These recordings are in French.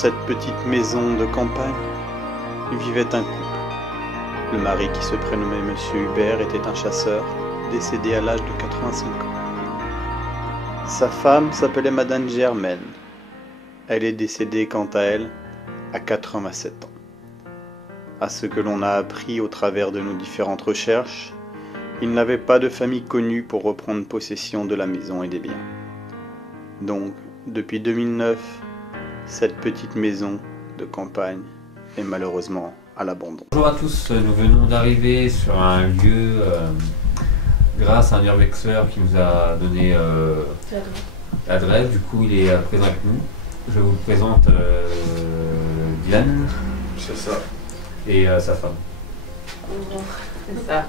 cette petite maison de campagne, vivait un couple. Le mari, qui se prénommait Monsieur Hubert, était un chasseur, décédé à l'âge de 85 ans. Sa femme s'appelait Madame Germaine. Elle est décédée quant à elle à 87 ans. À ce que l'on a appris au travers de nos différentes recherches, il n'avait pas de famille connue pour reprendre possession de la maison et des biens. Donc, depuis 2009, cette petite maison de campagne est malheureusement à l'abandon. Bonjour à tous, nous venons d'arriver sur un lieu grâce à un urbexeur qui nous a donné l'adresse. Du coup, il est présent avec nous. Je vous présente Diane. C'est ça. Et sa femme. Bonjour, c'est ça.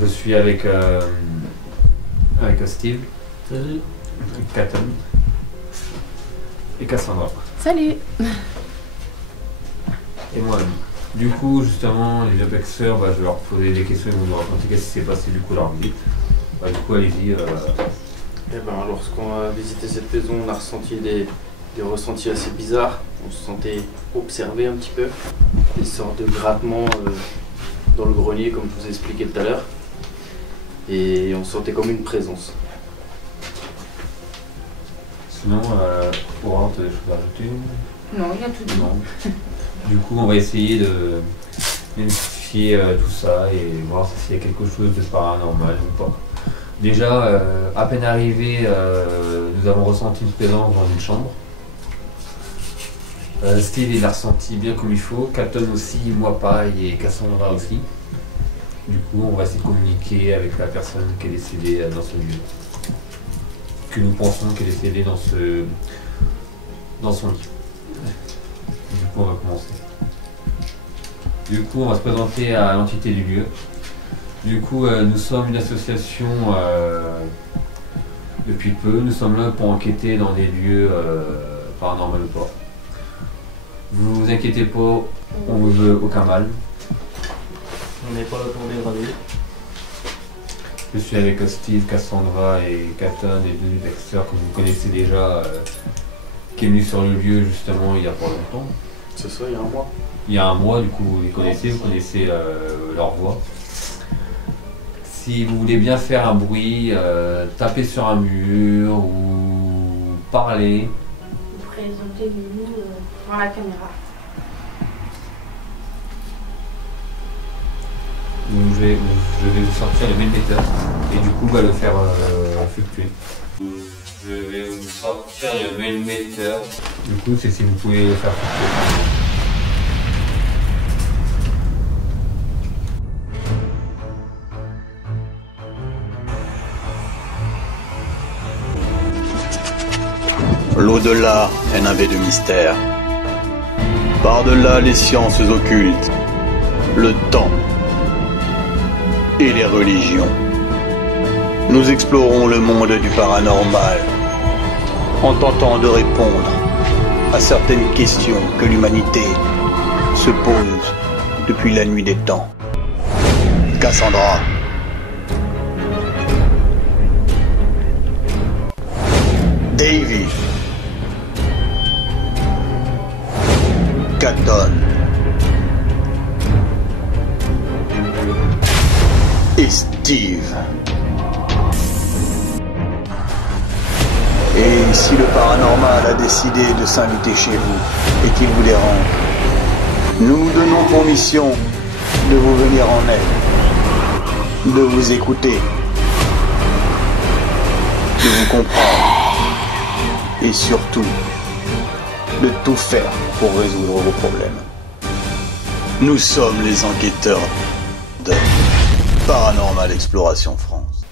Je suis avec Steve. Salut. Katon. Et Cassandra. Salut. Et moi. Du coup, justement, les urbexeurs, je vais leur poser des questions, ils vont nous raconter qu'est-ce qui s'est passé du coup leur visite. Du coup, allez-y. Lorsqu'on a visité cette maison, on a ressenti des ressentis assez bizarres. On se sentait observé un petit peu. Des sortes de grattements dans le grenier, comme je vous ai expliqué tout à l'heure. Et on sentait comme une présence. Sinon, Aurore, tu as des choses à rajouter? Non, il y a tout dit. Non. Du coup, on va essayer de vérifier tout ça et voir s'il y a quelque chose de paranormal ou pas. Déjà, à peine arrivé, nous avons ressenti une présence dans une chambre. Steve, il l'a ressenti bien comme il faut. Captain aussi, moi pareil, et Cassandra aussi. Du coup, on va essayer de communiquer avec la personne qui est décédée dans ce lieu. Que nous pensons qu'elle est décédée dans son lit. Du coup, on va commencer. Du coup, on va se présenter à l'entité du lieu. Du coup, nous sommes une association depuis peu. Nous sommes là pour enquêter dans des lieux paranormaux ou pas. Vous vous inquiétez pas, on vous veut aucun mal. On n'est pas là pour dégrader. Je suis avec Steve, Cassandra et Katon, les deux urbexeurs que vous connaissez déjà, qui est venu sur le lieu justement il y a pas longtemps. C'est ça, il y a un mois. Il y a un mois, du coup, vous les connaissez, vous connaissez leur voix. Si vous voulez bien faire un bruit, taper sur un mur ou parler. Vous présentez-vous devant la caméra. Je vais vous sortir le milliméteur et du coup, on va le faire fluctuer. Je vais vous sortir le milliméteur. Du coup, c'est si vous pouvez le faire fluctuer. L'au-delà est navé de mystère. Par-delà les sciences occultes, le temps et les religions. Nous explorons le monde du paranormal en tentant de répondre à certaines questions que l'humanité se pose depuis la nuit des temps. Cassandra. Davy. Katon. Et Steve. Et si le paranormal a décidé de s'inviter chez vous et qu'il vous dérange, nous vous donnons pour mission de vous venir en aide, de vous écouter, de vous comprendre et surtout de tout faire pour résoudre vos problèmes. Nous sommes les enquêteurs de Paranormal Exploration France.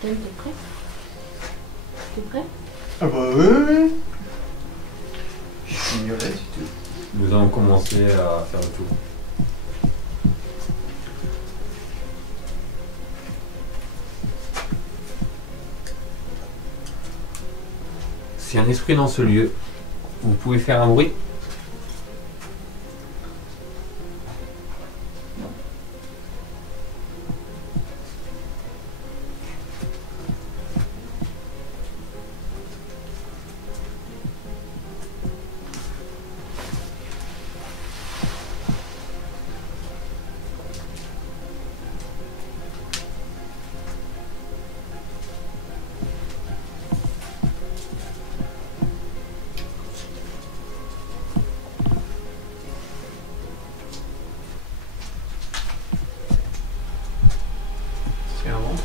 T'es prêt? T'es prêt? Ah bah oui. Je signerai si tu veux. Nous allons commencer à faire le tour. S'il y a un esprit dans ce lieu, vous pouvez faire un bruit.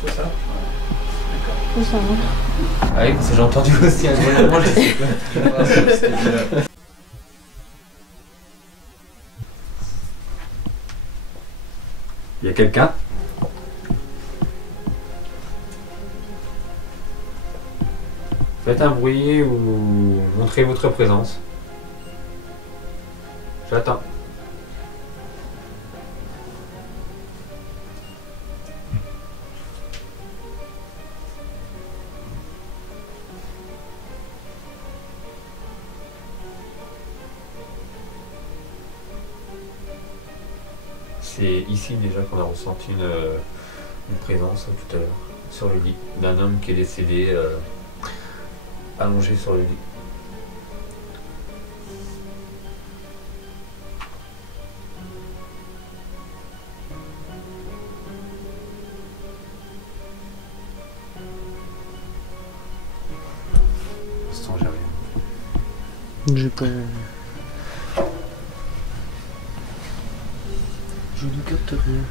c'est ça? D'accord. Faut savoir. Ah oui, parce que j'ai entendu aussi un grognement, je sais pas. Ah, c'était bien. Il y a quelqu'un? Faites un bruit ou montrez votre présence. J'attends. C'est ici déjà qu'on a ressenti une présence tout à l'heure sur le lit d'un homme qui est décédé allongé sur le lit. Pour l'instant, j'ai rien. J'ai pas. Je ne capte rien.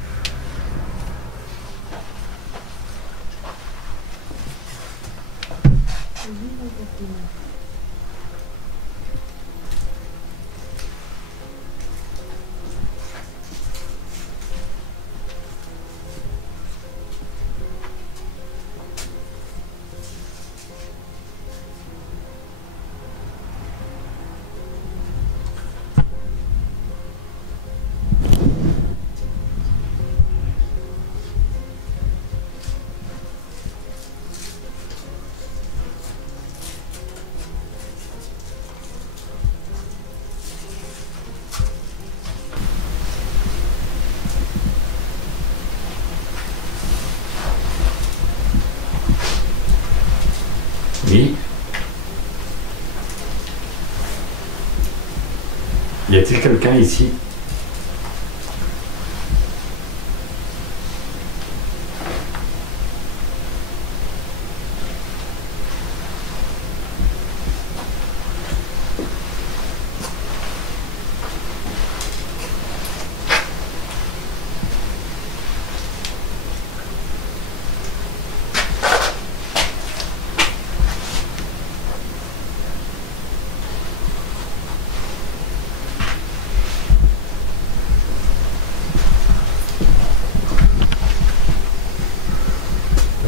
Oui. Y a-t-il quelqu'un ici?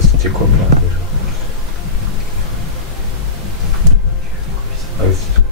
C'était quoi là déjà? Ah oui, c'est tout.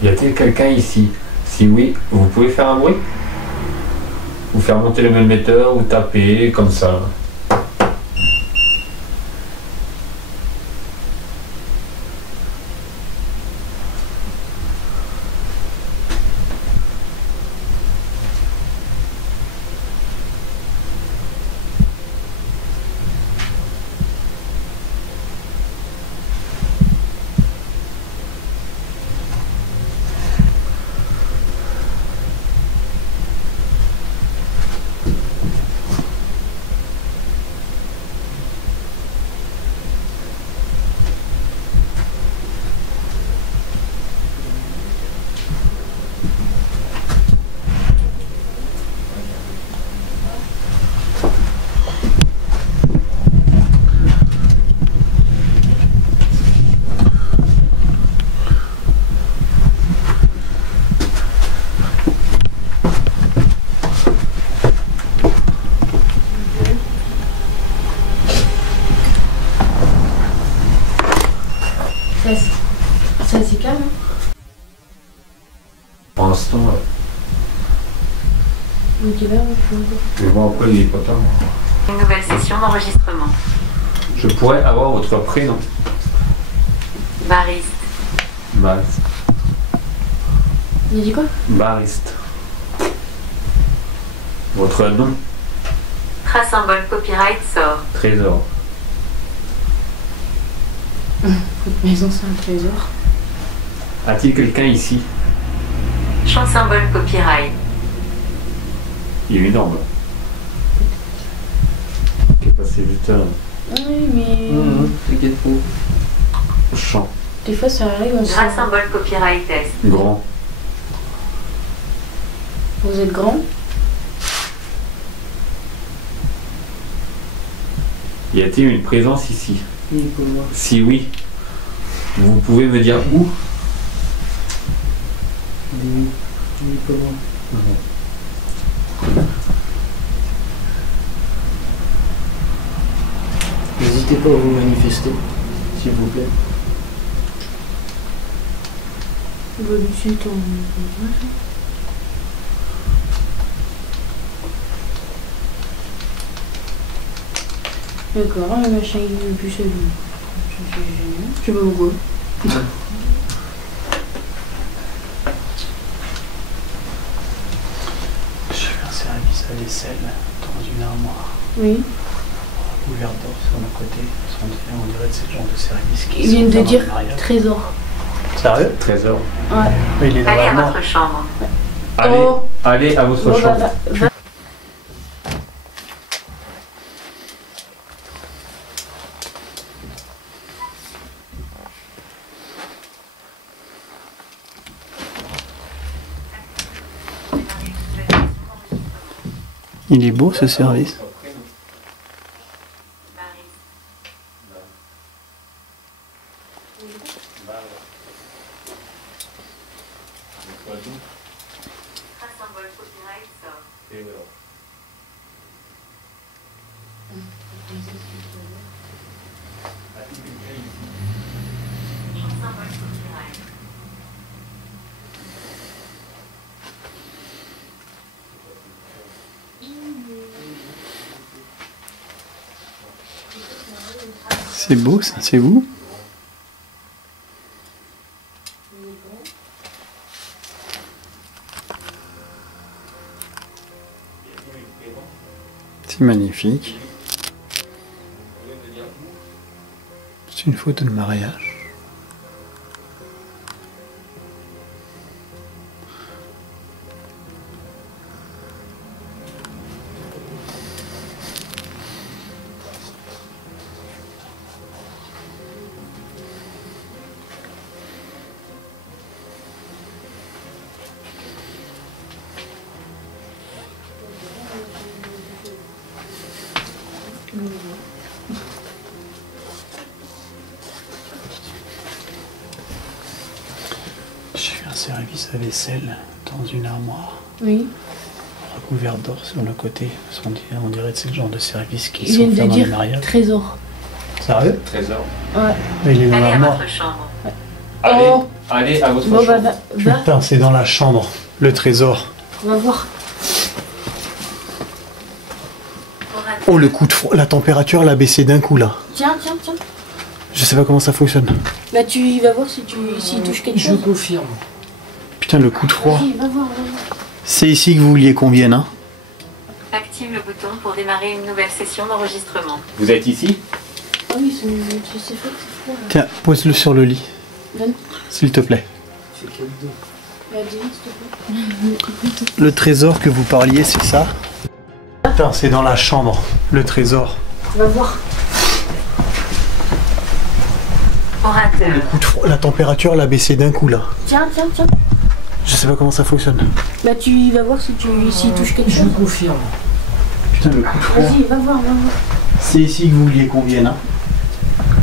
Y a-t-il quelqu'un ici? Si oui, vous pouvez faire un bruit? Ou faire monter le mètre-metteur, ou taper, comme ça. C'est assez calme. Pour l'instant, Donc là, on peut... je vais voir après, il est pas tard. Une nouvelle session d'enregistrement. Je pourrais avoir votre prénom. Bariste. Bariste. Il a dit quoi? Bariste. Votre nom. Trace symbole copyright sort. Trésor. Votre maison, c'est un trésor. A-t-il quelqu'un ici? Champ symbole copyright. Il est énorme. Qui est passé juste Oui, mais. T'inquiète pas. champ. Des fois, ça arrive, on Trace symbole copyright test. Grand. Vous êtes grand? Y a-t-il une présence ici? Nicolas. Si oui, vous pouvez me dire où? Nicolas. N'hésitez pas à vous manifester, s'il vous plaît. Bah, Lucie, ton. D'accord, le machin il veut plus celui. Je sais pas pourquoi. Je fais un service à vaisselle dans une armoire Oui. ouverte d'or sur le côté. On dirait que c'est le genre de service qui Ils viennent de sont dans dire le mariage. trésor. Sérieux? Trésor. Ouais. Mais il est dans Allez à l'armoire. votre chambre. Allez, Oh. allez à votre Bon, bah, chambre. va. Il est beau ce service. Trace symbole copyright sort. Champ symbole copyright. C'est beau ça, c'est vous? C'est magnifique. C'est une photo de mariage. J'ai fait un service à vaisselle dans une armoire Oui. recouverte d'or sur le côté. On dirait que c'est le genre de service qui Ils viennent sont de faits dans les dire mariages. trésor. Sérieux? Trésor. Ouais. Mais il est dans Allez à l'armoire. votre chambre. Allez, Oh. allez à votre Bon, bah, chambre. va. Putain, c'est dans la chambre, le trésor. On va voir. Orateur. Oh, le coup de froid, la température elle a baissé d'un coup là. Tiens. Je sais pas comment ça fonctionne. Bah, tu vas voir si s'il touche quelque Je chose. confirme. Putain, le coup de froid. Vas-y, va voir. C'est ici que vous vouliez qu'on vienne, hein? Active le bouton pour démarrer une nouvelle session d'enregistrement. Vous êtes ici? Ah oui, c'est fait, c'est froid. Là. Tiens, pose-le sur le lit, Donne. s'il te plaît. C'est quel dos? Bah, dis, s'il te plaît. Le trésor que vous parliez, c'est ça? Putain, c'est dans la chambre, le trésor. Va voir. Orateur. Le coup de froid, la température elle a baissé d'un coup là. Tiens. Je sais pas comment ça fonctionne. Bah, tu vas voir s'il touche quelque Je chose. confirme. Putain, le coup de froid. Vas-y, va voir. C'est ici que vous vouliez qu'on vienne, hein?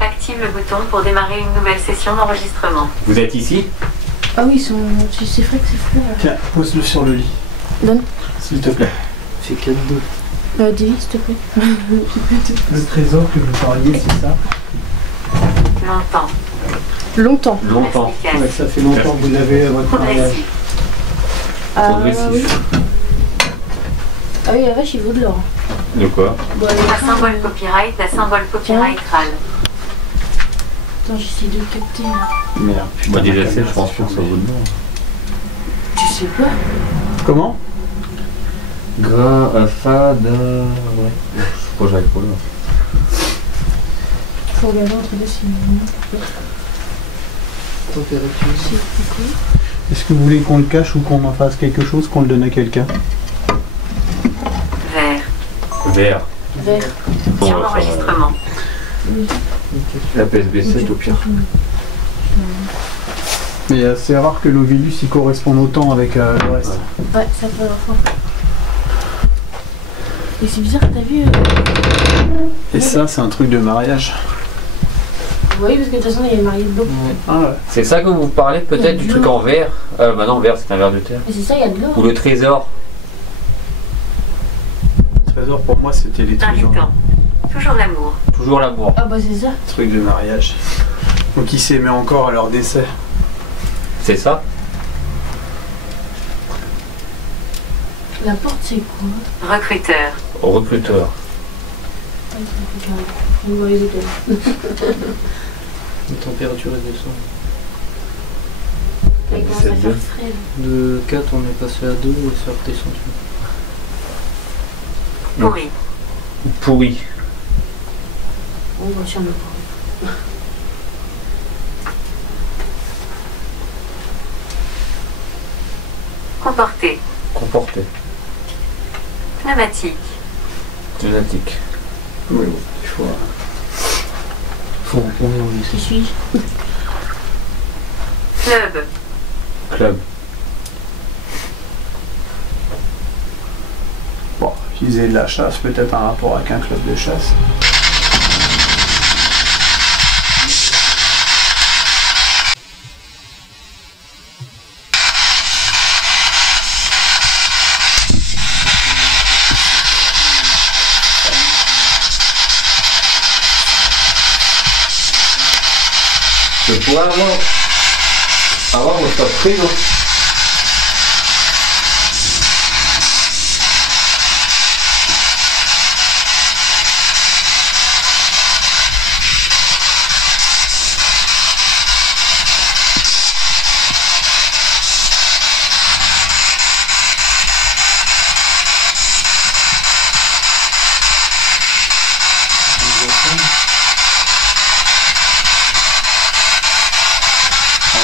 Active le bouton pour démarrer une nouvelle session d'enregistrement. Vous êtes ici? Ah oui, c'est vrai que c'est froid. Là. Tiens, pose-le sur le lit, Donne. s'il te plaît. C'est quel dos? Bah, dis, s'il te plaît. Le trésor que vous parliez, c'est ça? Longtemps. Longtemps. Longtemps. Efficace. Ouais, ça fait longtemps que vous l'avez à votre mariage. Progressif. Ah, Progressif. oui. Ah oui, la vache, il vaut de l'or. De quoi? Un symbole copyright, un symbole copyright RAL. Attends, j'essaie de capter. Là. Merde, putain. Moi, déjà, la je caméra, pense c'est pas que ça fermé. vaut le nom. Tu sais pas? Comment? Gras, fada. Ouais. Je crois que j'arrive pas là. Faut regarder entre deux si Température. c'est quoi? Est-ce que vous voulez qu'on le cache ou qu'on en fasse quelque chose, qu'on le donne à quelqu'un? Vert. Vert. Vert. Bon, Sur ça va. l'enregistrement. La PSB 7 au pire. Mais c'est rare que l'Ovilus y corresponde autant avec le reste. Ouais, ça peut avoir fort. Et c'est bizarre, t'as vu? Et ça, c'est un truc de mariage. Oui, parce que de toute façon, il est marié de l'eau. Ah ouais. C'est ça que vous parlez peut-être du truc en verre? Bah non, verre c'est un verre de terre. Mais c'est ça, il y a de l'eau. Ou le trésor. Trésor, pour moi, c'était les trésors. Invitant. Toujours l'amour. Toujours l'amour. Ah bah c'est ça. Truc de mariage. Donc ils s'aimaient encore à leur décès. C'est ça? La porte, c'est quoi? Recruteur. Recruteur. Ah, c'est carré. On voit les hôtels. La température est descendue. Il commence à faire frais. Là. De 4, on est passé à 2 et ça a redescendu. Pourri. Pourri. On va sur le point. Comporter. Comporté. Pneumatique. Pneumatique. Oui, il faut. Faut retourner au lycée. Qui suis-je? Club. Club. Bon, ils faisaient de la chasse, peut-être un rapport avec un club de chasse. Je pourrais avoir votre prénom.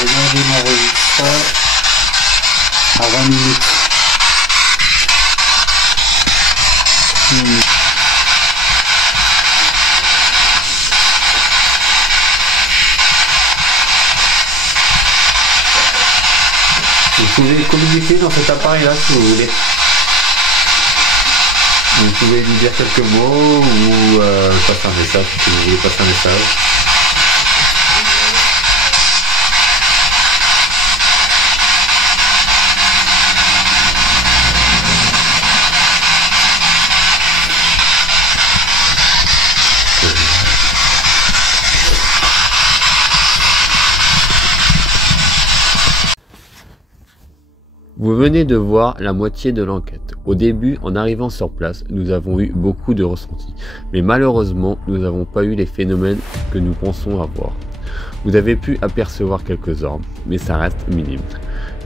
Regardez l'enregistreur à 20 minutes. Vous pouvez communiquer dans cet appareil-là si vous voulez. Vous pouvez lui dire quelques mots ou passer un message si vous voulez passer un message. Vous venez de voir la moitié de l'enquête. Au début, en arrivant sur place, nous avons eu beaucoup de ressentis. Mais malheureusement, nous n'avons pas eu les phénomènes que nous pensons avoir. Vous avez pu apercevoir quelques orbes, mais ça reste minime.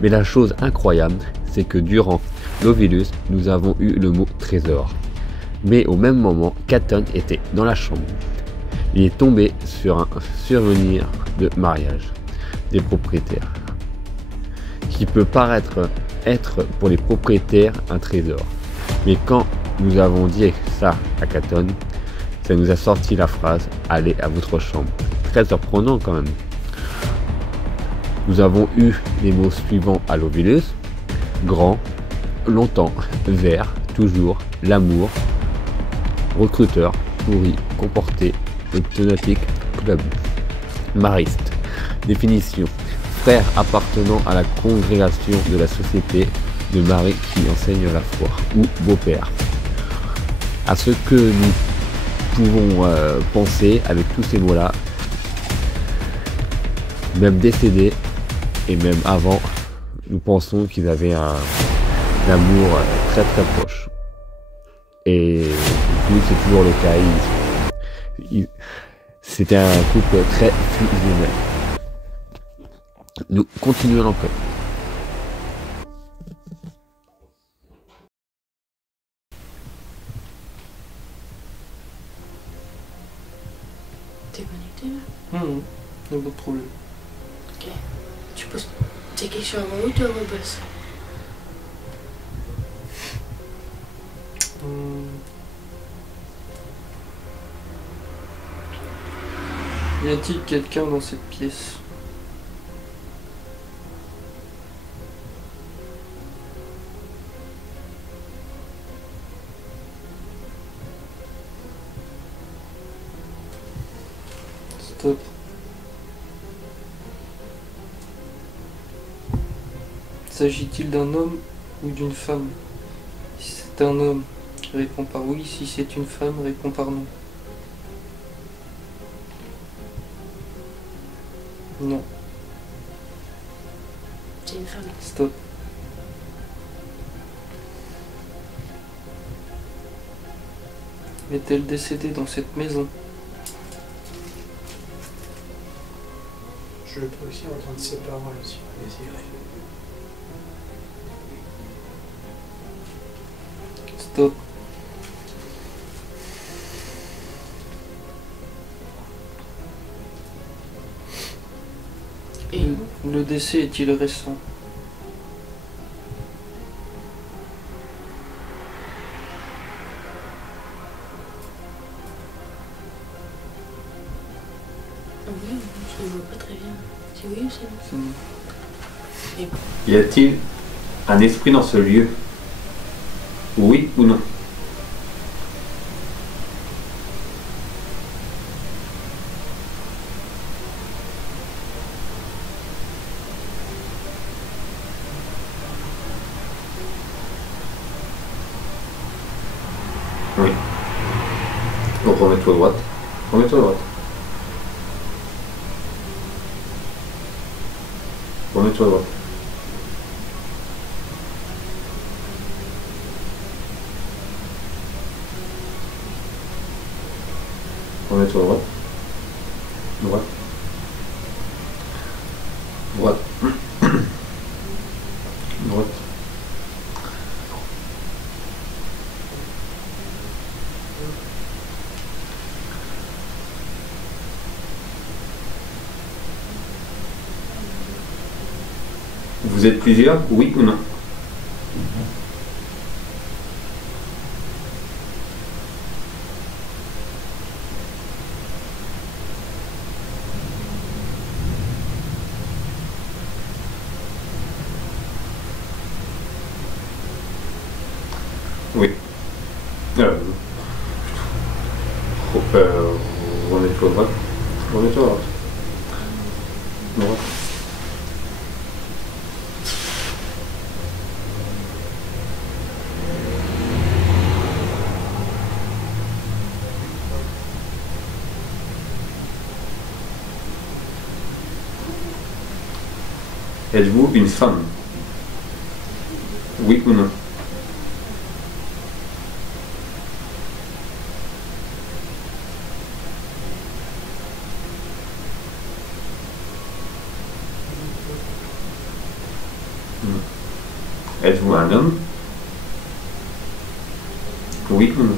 Mais la chose incroyable, c'est que durant l'Ovilus, nous avons eu le mot trésor. Mais au même moment, Catton était dans la chambre. Il est tombé sur un souvenir de mariage des propriétaires, qui peut paraître être pour les propriétaires un trésor. Mais quand nous avons dit ça à Catton, ça nous a sorti la phrase « Allez à votre chambre ». Très surprenant quand même. Nous avons eu les mots suivants à l'Ovilus: grand, longtemps, vert, toujours, l'amour, recruteur, pourri, comporté, pneumatique, club, mariste. Définition: frère appartenant à la congrégation de la société de Marie qui enseigne la foi, ou beau-père. À ce que nous pouvons penser avec tous ces mots-là, même décédés et même avant, nous pensons qu'ils avaient un amour très très proche. Et couple, c'est toujours le cas. C'était un couple très fusionnel. Nous continuons l'enquête. T'es connecté là? Y'a pas de problème. Ok. Tu poses tes questions avant ou tu repasses? Y a-t-il quelqu'un dans cette pièce? Stop. S'agit-il d'un homme ou d'une femme? Si c'est un homme, réponds par oui. Si c'est une femme, réponds par non. Non. C'est une femme. Stop. Est-elle décédée dans cette maison? Je peux aussi entendre ses paroles si vous désirez. Stop. Et Le décès est-il récent? oui, je ne vois pas très bien. C'est oui ou c'est non? C'est non. Y a-t-il un esprit dans ce lieu? Oui ou non? Oui. Donc remets-toi à droite. Remets-toi à droite. Remets-toi à droite. Remets-toi à droite. Droite. Droite. Droite. Vous êtes plusieurs, oui ou non? Oui. Remets-toi à droite. Remets-toi à droite. Droite. Êtes-vous une femme? Oui ou non? Êtes-vous un homme? Oui ou non?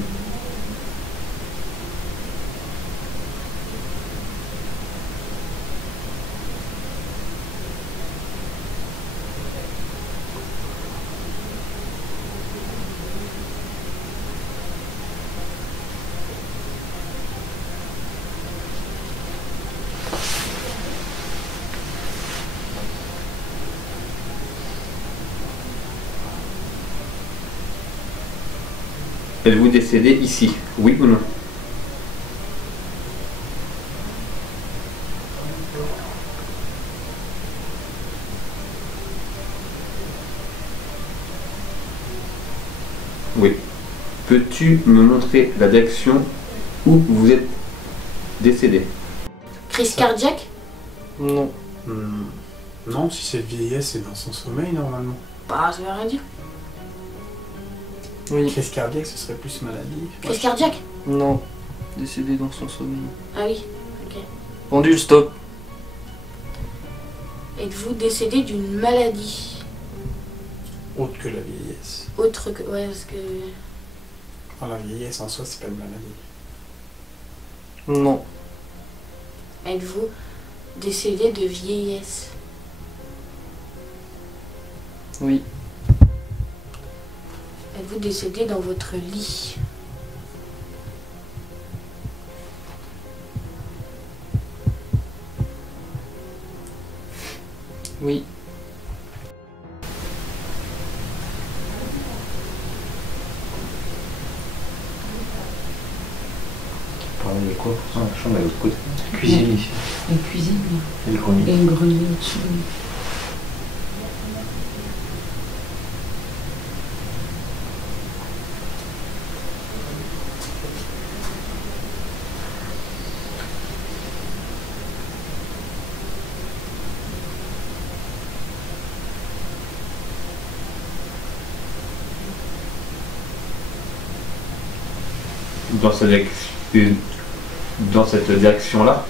Êtes-vous décédé ici? Oui ou non? Oui. Peux-tu me montrer la direction où vous êtes décédé? Crise cardiaque? Non. Non, si c'est vieillesse, c'est dans son sommeil normalement. Bah, ça veut rien dire. Oui. Crise cardiaque, ce serait plus maladie. Crise cardiaque? Non. Décédé dans son sommeil. Ah oui, ok. Pendule, stop. Êtes-vous décédé d'une maladie? Autre que la vieillesse. Autre que... Ouais, parce que... Enfin, la vieillesse en soi, c'est pas une maladie. Non. Êtes-vous décédé de vieillesse? Oui. Êtes-vous décédé dans votre lit? Oui. Il y a quoi pour ça? La chambre est de l'autre côté. Cuisine ici. Une cuisine Et le grenier. et une grenier au-dessus. Dans cette direction-là.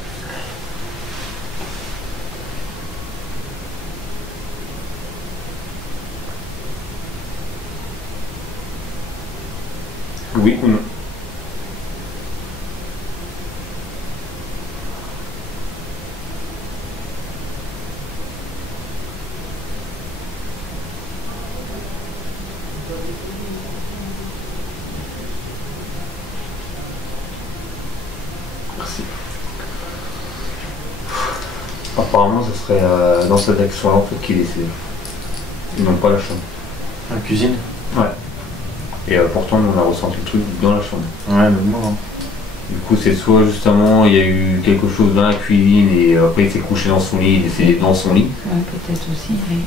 Oui ou non? Merci. Apparemment, ce serait dans cette action-là en fait qu'il est décédé. Ils n'ont pas la chambre. La cuisine? Ouais. Et pourtant, nous, on a ressenti le truc dans la chambre. Ouais, mais moi. Du coup, c'est soit justement il y a eu quelque chose dans la cuisine et après il s'est couché dans son lit, il est décédé dans son lit. Ouais, peut-être aussi, oui.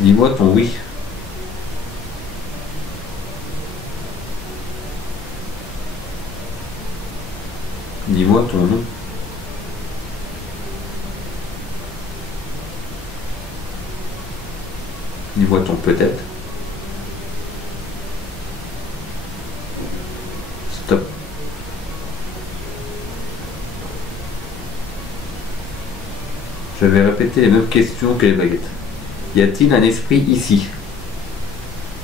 Dis-moi ton oui. Dis-moi ton non. Dis-moi ton peut-être. Stop. Je vais répéter les mêmes questions que les baguettes. Y a-t-il un esprit ici?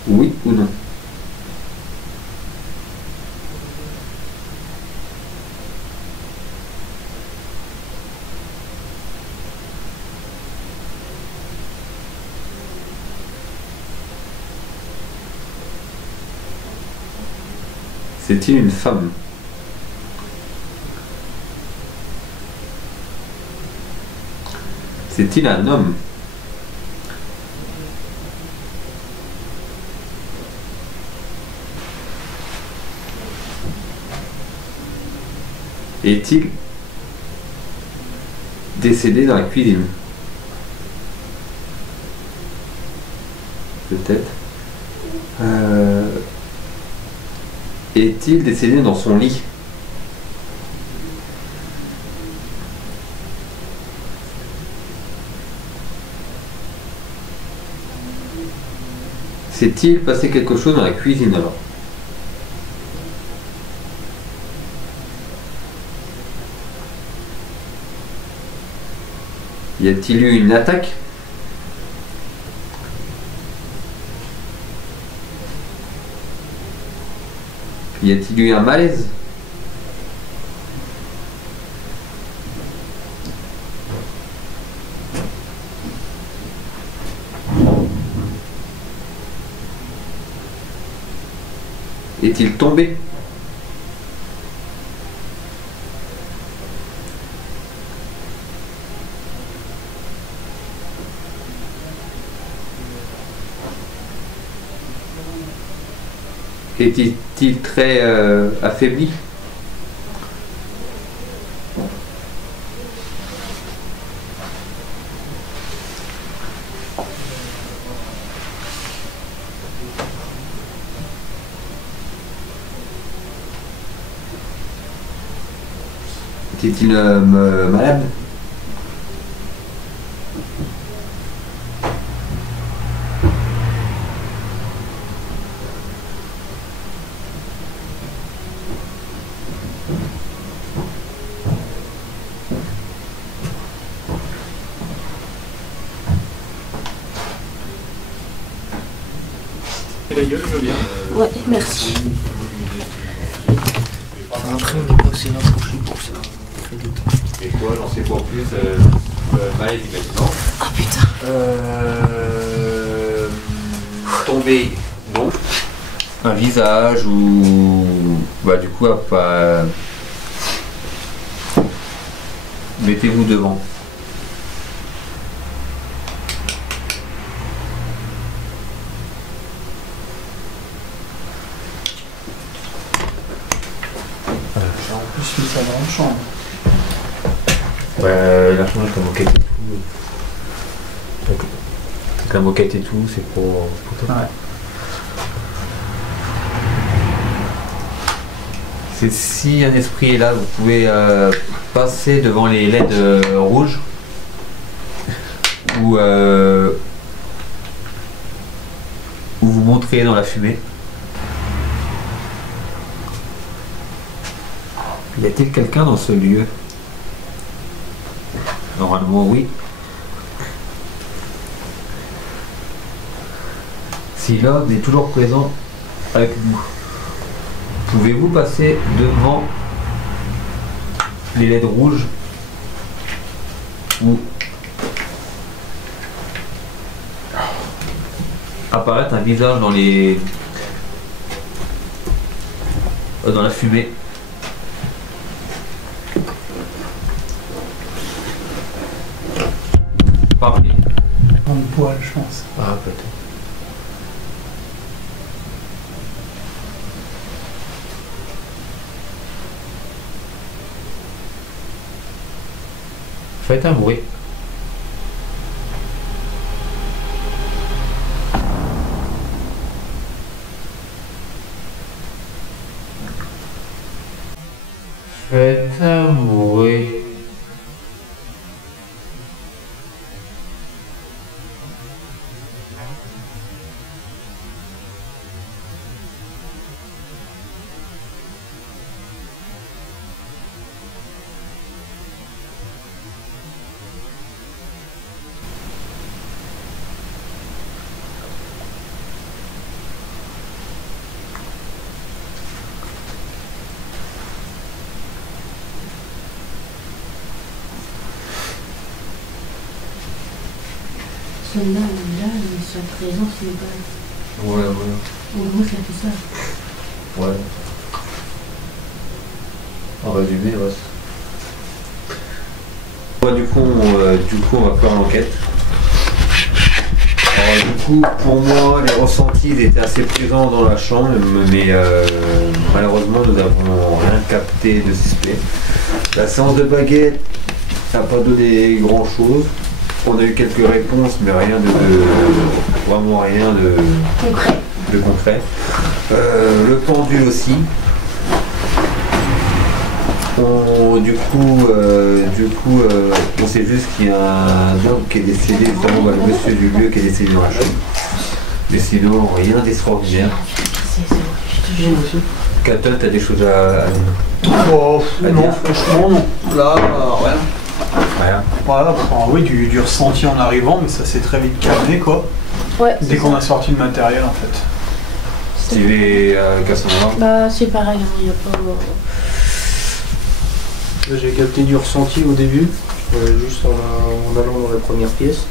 Oui ou non? C'est-il une femme? C'est-il un homme? Est-il décédé dans la cuisine? Peut-être. Est-il décédé dans son lit? S'est-il passé quelque chose dans la cuisine alors? Y a-t-il eu une attaque? Y a-t-il eu un malaise? Est-il tombé? Est-il très affaibli? Était-il malade? la gueule, je veux bien. Ouais, merci. Après, on est passé rapproché pour ça. Ça fait du temps. Et toi, j'en sais pas plus. Maladie maintenant. Oh putain. Tomber, non. Un visage ou. Bah, du coup, pas. Mettez-vous devant. J'ai en plus mis ça dans la chambre. Ouais, la chambre avec la moquette et tout. Donc, avec la moquette et tout, c'est pour toi. Ouais. C'est si un esprit est là, vous pouvez passer devant les LED rouges ou vous montrez dans la fumée. Y a-t-il quelqu'un dans ce lieu? Normalement oui. Si l'homme est toujours présent avec vous, pouvez-vous passer devant les LED rouges ou apparaître un visage dans les dans la fumée? Parmi. En poil, je pense. Ah, peut-être. Faites un bruit. Faites un bruit. Celle-là, là, sa présence n'est pas. Ouais, ouais. En gros, ça fait ça. Ouais. En résumé, ouais. Ouais, du coup, on va faire l'enquête. Alors, du coup, pour moi, les ressentis ils étaient assez présents dans la chambre, mais malheureusement, nous n'avons rien capté de suspect. La séance de baguette n'a pas donné grand-chose. On a eu quelques réponses, mais rien vraiment rien de concret. Le pendule aussi. Du coup, on sait juste qu'il y a un homme qui est décédé, notamment le monsieur du lieu qui est décédé dans la chambre. Mais sinon, rien d'extraordinaire. Captain, t'as des choses à Oh, à non, dire franchement, non. Là, rien. Rien. Voilà, enfin, oui, du ressenti en arrivant, mais ça s'est très vite calmé, quoi. Ouais. Dès qu'on a sorti le matériel, en fait. Steve et Cassandra. Bah, c'est pareil, il n'y a pas. J'ai capté du ressenti au début, juste en allant dans la première pièce.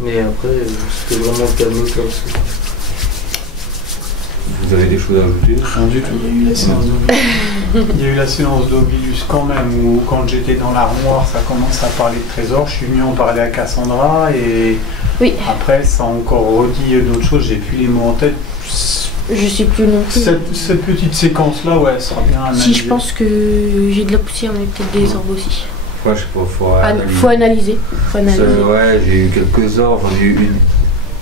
Mais après, c'était vraiment calme comme ça. Vous avez des choses à ajouter? Rien du tout. Il y a eu la séance d'Ovilus. Il y a eu la séance d'Ovilus quand même, où quand j'étais dans l'armoire, ça commence à parler de trésors. Je suis venu en parler à Cassandra et Oui. après, ça a encore redit d'autres choses. J'ai plus les mots en tête. Je sais plus non plus. Cette petite séquence-là, ouais, elle sera bien analysée. Si je pense que j'ai de la poussière, mais peut-être des orbes aussi. Ouais, je sais pas, Faut analyser. Faut analyser. Ouais, j'ai eu quelques orbes, j'en ai eu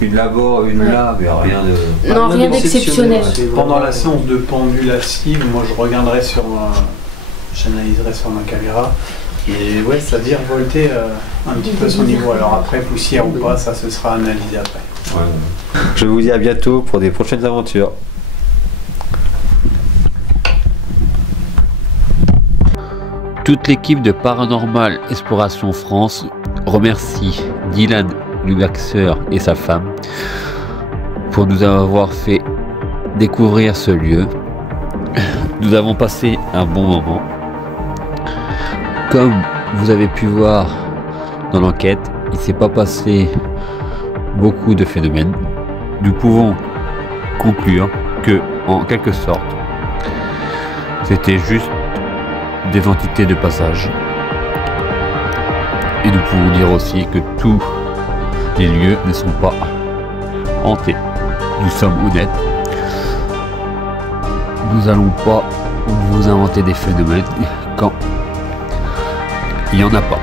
une là-bas, une là, mais rien de. Non, rien d'exceptionnel. Pendant la séance de pendule à Steve, moi je regarderai j'analyserai sur ma caméra. Et ouais, ça virevoltait un petit peu son niveau. Alors après, poussière ou pas, ça se sera analysé après. Ouais. Je vous dis à bientôt pour des prochaines aventures. Toute l'équipe de Paranormal Exploration France remercie Dylan Lubaxer et sa femme pour nous avoir fait découvrir ce lieu. Nous avons passé un bon moment. Comme vous avez pu voir dans l'enquête, il ne s'est pas passé beaucoup de phénomènes. Nous pouvons conclure que, en quelque sorte, c'était juste des entités de passage. Et nous pouvons dire aussi que tous les lieux ne sont pas hantés. Nous sommes honnêtes. Nous n'allons pas vous inventer des phénomènes quand il n'y en a pas.